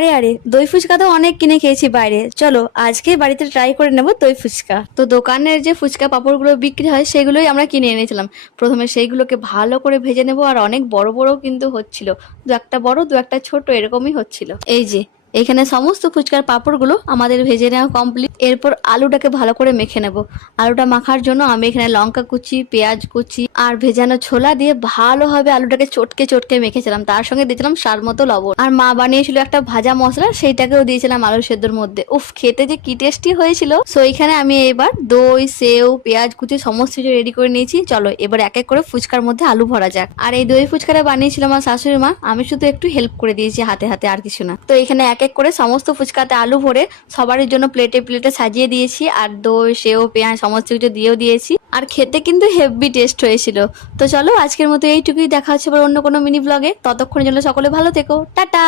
আরে আরে, দই ফুচকা তো অনেক কিনে খেয়েছি বাইরে, চলো আজকে বাড়িতে ট্রাই করে নেবো দই ফুচকা। তো দোকানের যে ফুচকা পাপড়গুলো বিক্রি হয় সেগুলোই আমরা কিনে এনেছিলাম। প্রথমে সেইগুলোকে ভালো করে ভেজে নেবো, আর অনেক বড় বড় কিন্তু হচ্ছিল, দু একটা বড় দু একটা ছোট এরকমই হচ্ছিল। এই যে এখানে সমস্ত ফুচকার পাপড়গুলো আমাদের ভেজে নেওয়া কমপ্লিট। এরপর আলুটাকে ভালো করে মেখে নেব। আলুটা মাখার জন্য আমি এখানে লঙ্কা কুচি, পেঁয়াজ কুচি আর ভেজানো ছোলা দিয়ে ভালোভাবে আলুটাকে চটকে চটকে মেখেছিলাম। তার সঙ্গে দিয়েছিলাম স্বাদ মতো লবণ, আর মা বানিয়েছিল একটা ভাজা মশলা, সেইটাকেও দিয়েছিলাম আলু সেদ্ধর মধ্যে। উফ, খেতে যে কি টেস্টি হয়েছিল। সো এখানে আমি এবার দই, সেও, পেঁয়াজ কুচি সমস্ত কিছু রেডি করে নিয়েছি। চলো এবার এক এক করে ফুচকার মধ্যে আলু ভরা যাক। আর এই দই ফুচকাটা বানিয়েছিল আমার শাশুড়ি মা, আমি শুধু একটু হেল্প করে দিয়েছি হাতে হাতে, আর কিছু না। তো এখানে এক এক করে সমস্ত ফুচকাতে আলু ভরে সবারই জন্য প্লেটে প্লেটে সাজিয়ে দিয়েছি, আর দই, সেও, পেঁয়াজ সমস্ত কিছু দিয়েও দিয়েছি। আর খেতে কিন্তু হেভি টেস্ট হয়েছিল। তো চলো আজকের মতো এইটুকুই, দেখা হচ্ছে আবার অন্য কোনো মিনি ব্লগে। ততক্ষণের জন্য সকলে ভালো থেকো, টাটা।